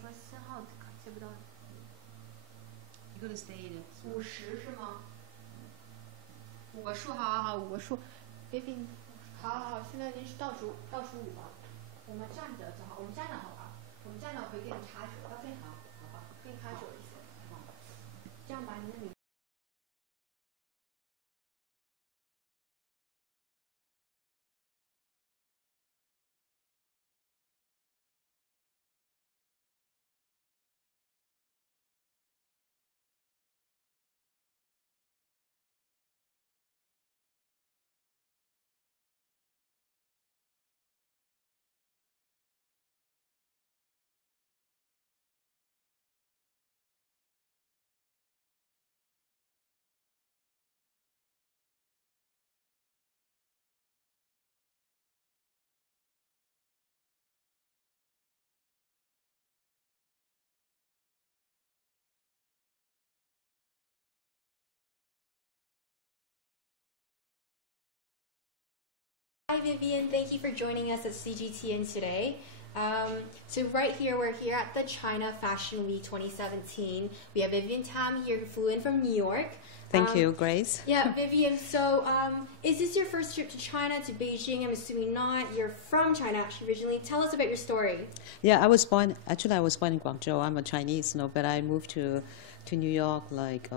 说信号接不到。You could stay 50是吗？5个数，好，5个数。Vivienne， 好，现在您是倒数5吧。我们站着就好，我们站着好吧？我们站着会给你插手，OK， 好吧，给你插手一些，好，这样把您的名。Hi Vivienne, thank you for joining us at CGTN today. So right here, we're here at the China Fashion Week 2017. We have Vivienne Tam here who flew in from New York. Thank you, Grace. Yeah, Vivienne, so is this your first trip to China, to Beijing? I'm assuming not. You're from China actually originally. Tell us about your story. Yeah, I was born in Guangzhou. I'm a Chinese, but I moved to New York like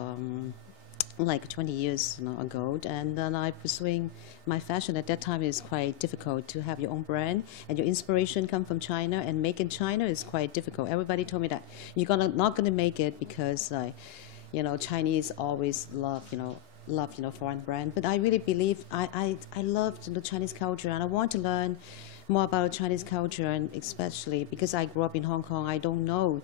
20 years ago, and then I pursuing my fashion. At that time, it's quite difficult to have your own brand, and your inspiration come from China, and make in China is quite difficult. Everybody told me that you're not gonna make it because Chinese always love foreign brand. But I really believe I love the Chinese culture, and I want to learn more about Chinese culture, and especially because I grew up in Hong Kong, I don't know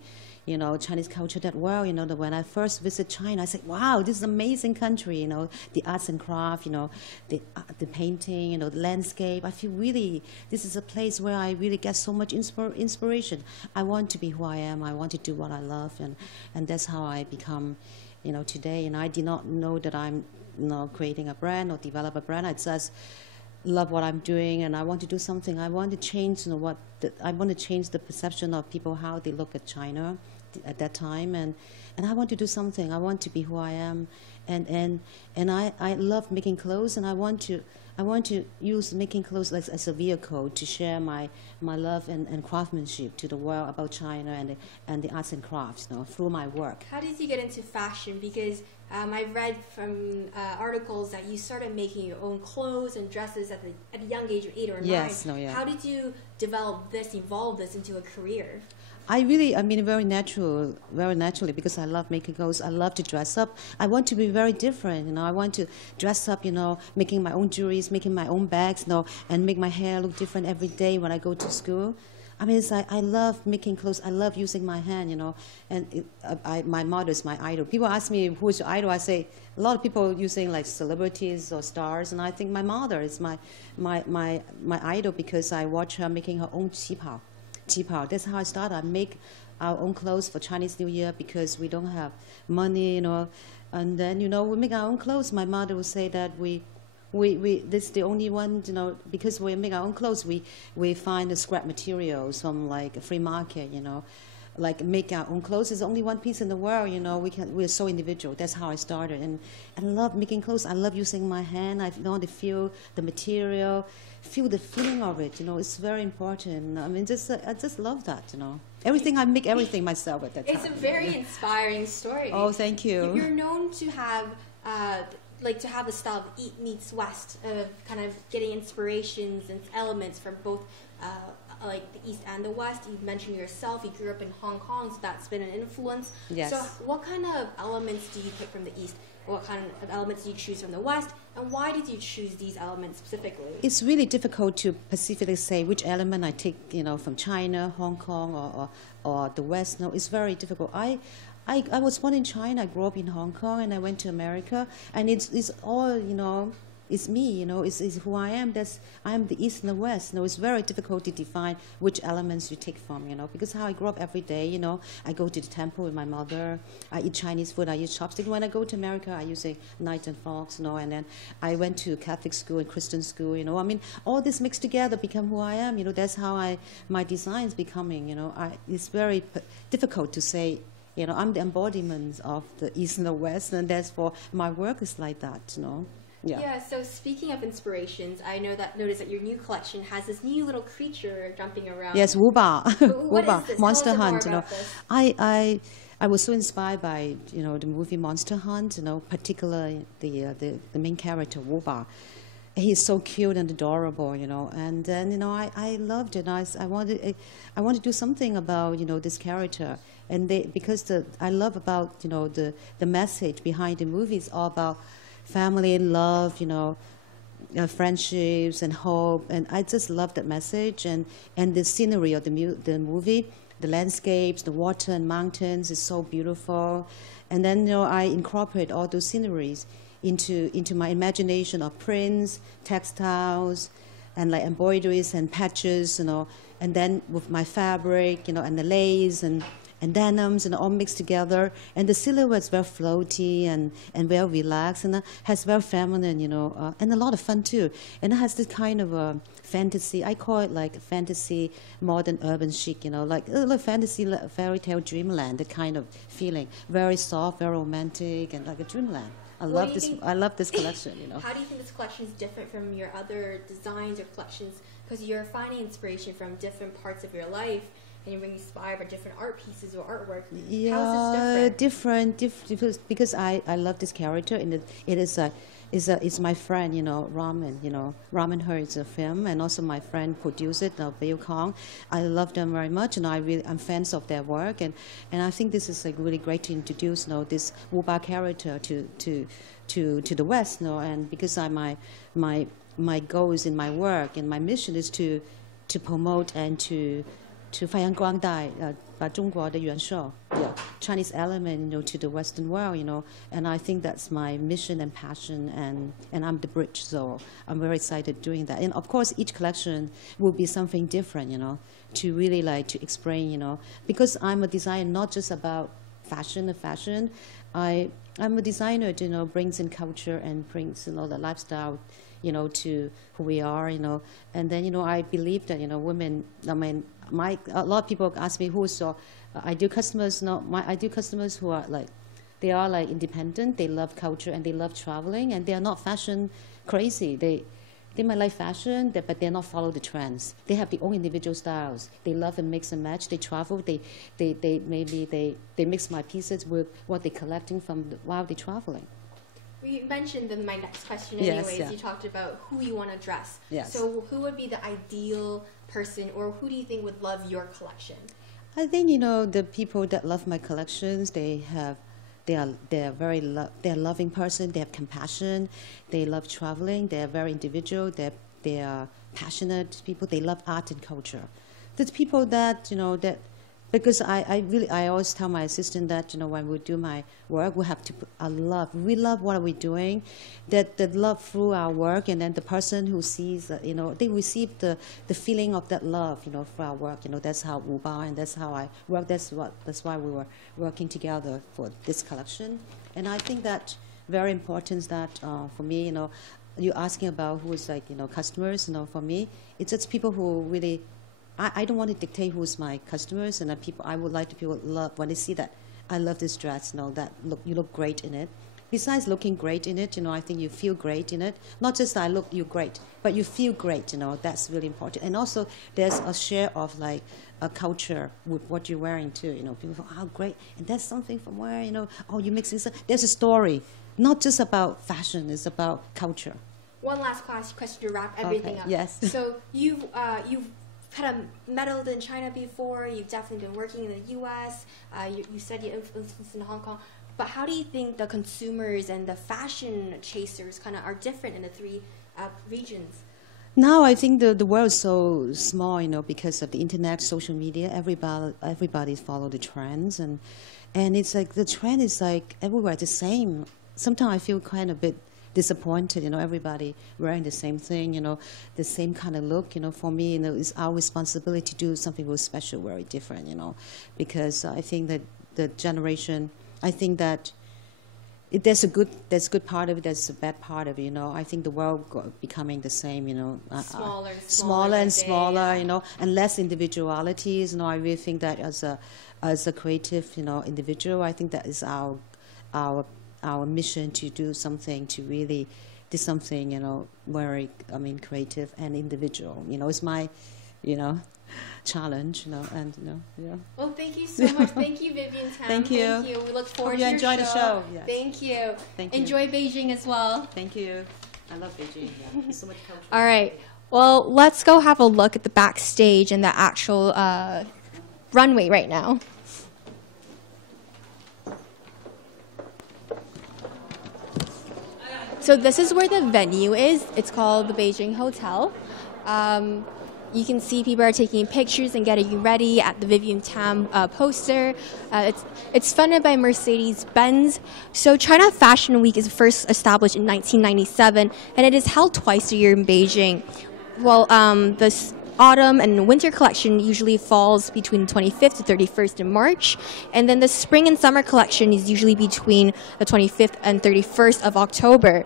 Chinese culture that well. When I first visit China, I said, wow, this is an amazing country, the arts and craft, the painting, the landscape. I feel really, this is a place where I really get so much inspiration. I want to be who I am. I want to do what I love, and that's how I become, today. And I did not know that I'm, creating a brand or develop a brand. I just love what I'm doing, and I want to do something. I want to change, I want to change the perception of people, how they look at China at that time, and I want to do something. I want to be who I am, and I love making clothes, and I want to use making clothes as a vehicle to share my love and craftsmanship to the world about China and the arts and crafts, through my work. How did you get into fashion? Because I've read from articles that you started making your own clothes and dresses at a young age of 8 or 9. Yes, yeah. How did you evolve this into a career? Very naturally, because I love making clothes. I love to dress up. I want to be very different, I want to dress up, making my own jewelries, making my own bags, and make my hair look different every day when I go to school. I love making clothes. I love using my hand, and my mother is my idol. People ask me, who is your idol? I say, a lot of people using like celebrities or stars, and I think my mother is my idol, because I watch her making her own qipao. That's how I started. I make our own clothes for Chinese New Year because we don't have money, and then we make our own clothes. My mother would say that this is the only one, because we make our own clothes, we find the scrap materials from like a free market, like make our own clothes is only one piece in the world, we're so individual. That's how I started, and I love making clothes. I love using my hand. I want to feel the material, feel the feeling of it. It's very important. I just love that. Everything, I make everything myself at that time. It's a very inspiring story. Oh, thank you. You're known to have the style of East meets West, of kind of getting inspirations and elements from both like the East and the West. You mentioned yourself, you grew up in Hong Kong, so that's been an influence. Yes. So what kind of elements do you pick from the East? What kind of elements do you choose from the West? And why did you choose these elements specifically? It's really difficult to specifically say which element I take, from China, Hong Kong, or the West. No, it's very difficult. I was born in China. I grew up in Hong Kong, and I went to America, and it's all it's me, you know, it's who I am. I am the East and the West. You know, it's very difficult to define which elements you take from, you know, because how I grew up every day, you know, I go to the temple with my mother, I eat Chinese food, I use chopsticks. When I go to America, I use a knife and forks, you know, and then I went to Catholic school and Christian school, you know. I mean, all this mixed together become who I am, you know. That's how my design is becoming, you know. It's very difficult to say, you know, I'm the embodiment of the East and the West, and therefore my work is like that, you know. Yeah, so speaking of inspirations, I noticed that your new collection has this new little creature jumping around. Yes, Wuba. What Wuba, is this? Monster Tell us more Hunt, you know. about this. I was so inspired by, you know, the movie Monster Hunt, you know, particularly the main character, Wuba. He's so cute and adorable, you know, and then, you know, I loved it. I wanted to do something about, you know, this character. And because I love about, you know, the message behind the movie is all about family, love, you know, friendships and hope, and I just love that message, and the scenery of the movie, the landscapes, the water and mountains is so beautiful, and then, you know, I incorporate all those sceneries into my imagination of prints, textiles, and like embroideries and patches, you know, and then with my fabric, you know, and the lace and denims and all mixed together, and the silhouette's very floaty and very relaxed, and has very feminine, you know, and a lot of fun too. And it has this kind of a fantasy. I call it like fantasy, modern urban chic, you know, like fantasy fairy tale dreamland, the kind of feeling, very soft, very romantic, and like a dreamland. I love this collection, you know. How do you think this collection is different from your other designs or collections? Because you're finding inspiration from different parts of your life, and you're being inspired by different art pieces or artwork. Yeah, how is this different? Because I love this character, and it's my friend, you know, Ramen. You know, Ramen Her is a film, and also my friend produced it, Bill Kong. I love them very much, and I'm fans of their work, and I think this is like really great to introduce, you know, this Wuba character to the West, you know, and because my goals in my work and my mission is to promote and to 发扬光大，把中国的元素 Chinese element, you know, to the Western world, you know, and I think that's my mission and passion, and I'm the bridge, so I'm very excited doing that. And of course, each collection will be something different, you know, to really like to explain, you know, because I'm a designer not just about fashion. I'm a designer, you know, brings in culture and brings, you know, the lifestyle, you know, to who we are, you know, and then, you know, I believe that, you know, women, I mean, a lot of people ask me who's your ideal customers. No, my ideal customers who are like, they are like independent, they love culture and they love traveling, and they are not fashion crazy. They might like fashion, but they're not follow the trends. They have their own individual styles. They love and mix and match. They travel. They mix my pieces with what they're collecting from while they're traveling. You mentioned in my next question Yes, anyways, yeah. You talked about who you want to dress. Yes. So who would be the ideal person, or who do you think would love your collection? I think, you know, the people that love my collections, they're loving person, they have compassion, they love traveling, they're very individual, they are passionate people, they love art and culture. There's people that, you know, that, because I always tell my assistant that, you know, when we do my work, we have to put our love. We love what we're doing, that love through our work, and then the person who sees, you know, they receive the feeling of that love, you know, for our work. You know, that's how Wuba, and that's how I work. That's why we were working together for this collection. And I think that very important that for me, you know, you're asking about who is like, you know, customers. You know, for me, it's just people who really. I don't want to dictate who's my customers, and people. I would like to people love when they see that I love this dress. You know, that you look great in it. Besides looking great in it, you know, I think you feel great in it. Not just you great, but you feel great. You know, that's really important. And also, there's a share of like a culture with what you're wearing too. You know, people go, "Oh, great!" And that's something from where, you know, oh, you're mixing. There's a story, not just about fashion. It's about culture. One last question to wrap everything up. Yes. So you've kind of medaled in China before. You've definitely been working in the U.S. You said you influenced in Hong Kong. But how do you think the consumers and the fashion chasers kind of are different in the three regions? Now I think the world is so small, you know, because of the internet, social media. Everybody follow the trends, and it's like the trend is like everywhere the same. Sometimes I feel kind of a bit disappointed. Everybody wearing the same thing, the same kind of look. For me, it's our responsibility to do something very special, very different. Because I think that the generation, I think that there's a good part of it, there's a bad part of it. I think the world becoming the same. Smaller and smaller. And less individualities. I really think that as a creative, individual, I think that is our mission to do something, to really do something, very, creative and individual. It's my, challenge, and yeah. Well, thank you so much. Thank you, Vivienne Tam. Thank you. Thank you. We look forward Hope to you your enjoy the show. Yes. Thank you. Thank you. Enjoy Beijing as well. Thank you. I love Beijing. Yeah. There's so much culture. All right. Well, let's go have a look at the backstage and the actual runway right now. So this is where the venue is. It's called the Beijing Hotel. You can see people are taking pictures and getting ready at the Vivienne Tam poster. It's funded by Mercedes-Benz. So China Fashion Week is first established in 1997, and it is held twice a year in Beijing. Well, this autumn and winter collection usually falls between 25th to 31st in March, and then the spring and summer collection is usually between the 25th and 31st of October.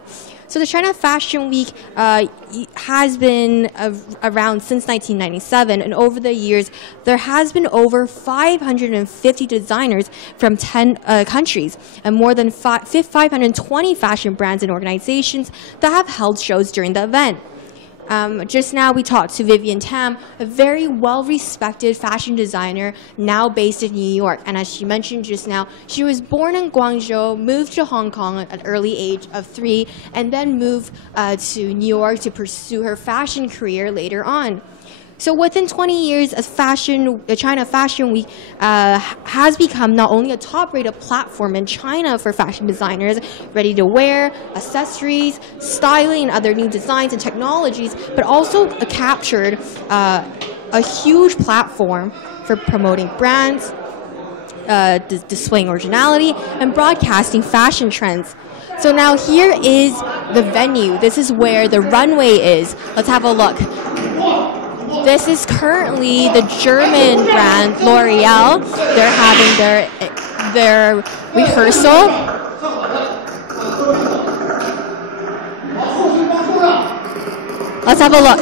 So the China Fashion Week has been around since 1997, and over the years, there has been over 550 designers from 10 countries, and more than 520 fashion brands and organizations that have held shows during the event. Just now we talked to Vivienne Tam, a very well-respected fashion designer now based in New York. And as she mentioned just now, she was born in Guangzhou, moved to Hong Kong at an early age of 3, and then moved to New York to pursue her fashion career later on. So within 20 years, the China Fashion Week has become not only a top-rated platform in China for fashion designers, ready-to-wear, accessories, styling, and other new designs and technologies, but also captured a huge platform for promoting brands, displaying originality, and broadcasting fashion trends. So now here is the venue. This is where the runway is. Let's have a look. This is currently the German brand L'Oreal. They're having their rehearsal. Let's have a look.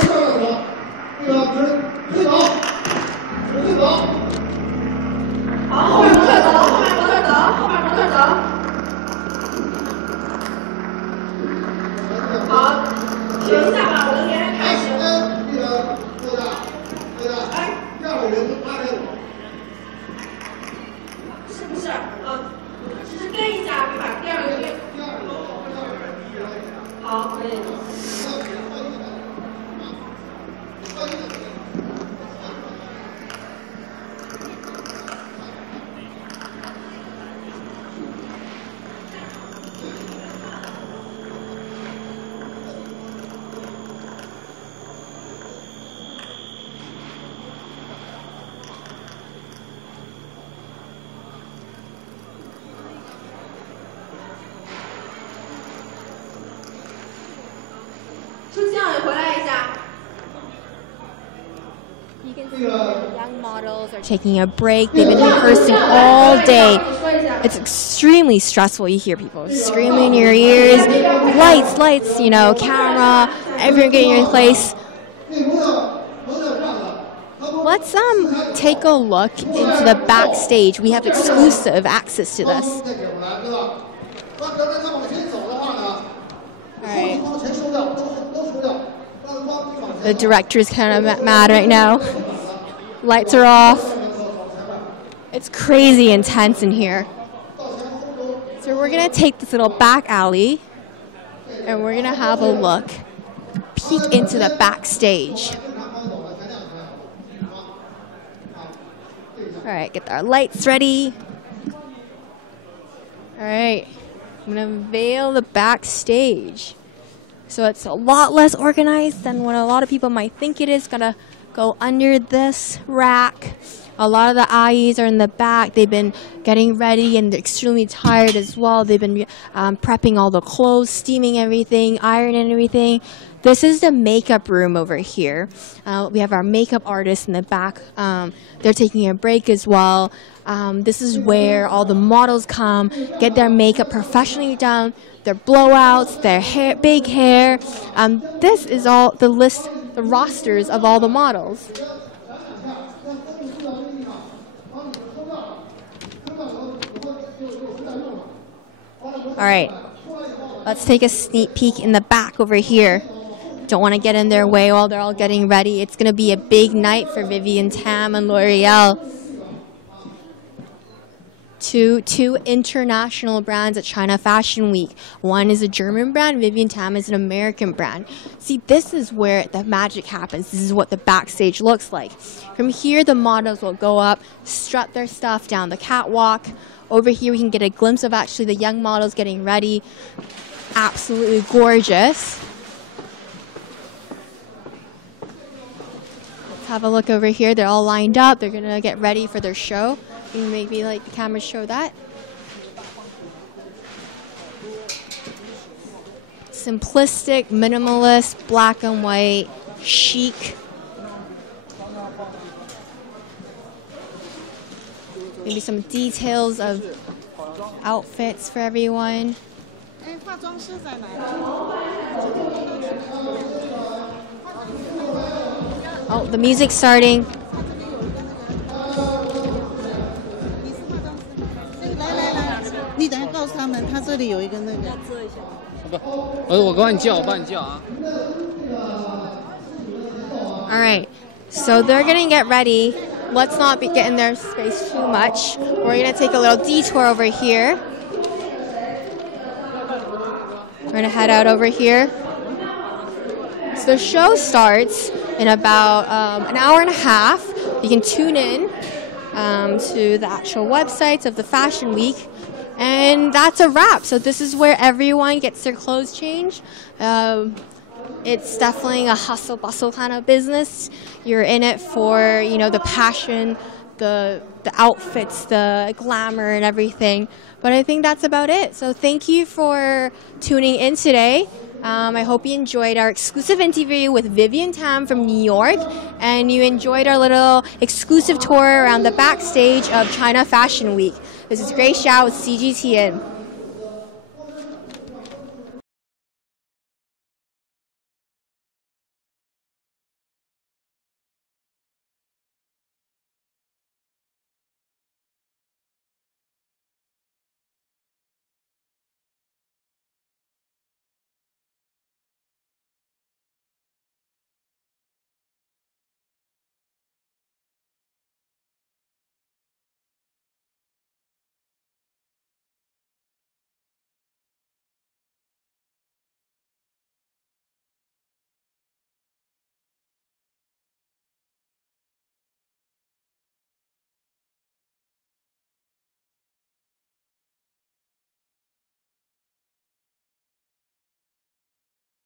出将也回来一下。You can see the young models are taking a break. They've been rehearsing all day. It's extremely stressful. You hear people screaming in your ears. Lights, camera, everyone getting in place. Let's take a look into the backstage. We have exclusive access to this. All right. The director is kind of mad right now. Lights are off. It's crazy intense in here. So we're going to take this little back alley and we're going to have a look, peek into the backstage. All right, get our lights ready. All right, I'm going to unveil the backstage. So it's a lot less organized than what a lot of people might think it is. Gonna go under this rack. A lot of the ayis are in the back. They've been getting ready and they're extremely tired as well. They've been prepping all the clothes, steaming everything, ironing everything. This is the makeup room over here. We have our makeup artists in the back. They're taking a break as well. This is where all the models come, get their makeup professionally done, their blowouts, their hair, big hair. This is all the list, the rosters of all the models. All right, let's take a sneak peek in the back over here. Don't want to get in their way while they're all getting ready. It's going to be a big night for Vivienne Tam and L'Oreal. Two international brands at China Fashion Week. One is a German brand, Vivienne Tam is an American brand. See, this is where the magic happens. This is what the backstage looks like. From here, the models will go up, strut their stuff down the catwalk. Over here, we can get a glimpse of actually the young models getting ready. Absolutely gorgeous. Let's have a look over here. They're all lined up. They're going to get ready for their show. Can maybe like the camera show that? Simplistic, minimalist, black and white, chic. Maybe some details of outfits for everyone. Oh, the music's starting. All right, so they're gonna get ready. Let's not get in their space too much. We're gonna take a little detour over here. We're gonna head out over here. So the show starts in about an hour and a half. You can tune in to the actual websites of the Fashion Week. And that's a wrap. So this is where everyone gets their clothes changed. It's definitely a hustle bustle kind of business. You're in it for, you know, the passion, the outfits, the glamour and everything. But I think that's about it. So thank you for tuning in today. I hope you enjoyed our exclusive interview with Vivienne Tam from New York, and you enjoyed our little exclusive tour around the backstage of China Fashion Week. This is Grace Shao with CGTN.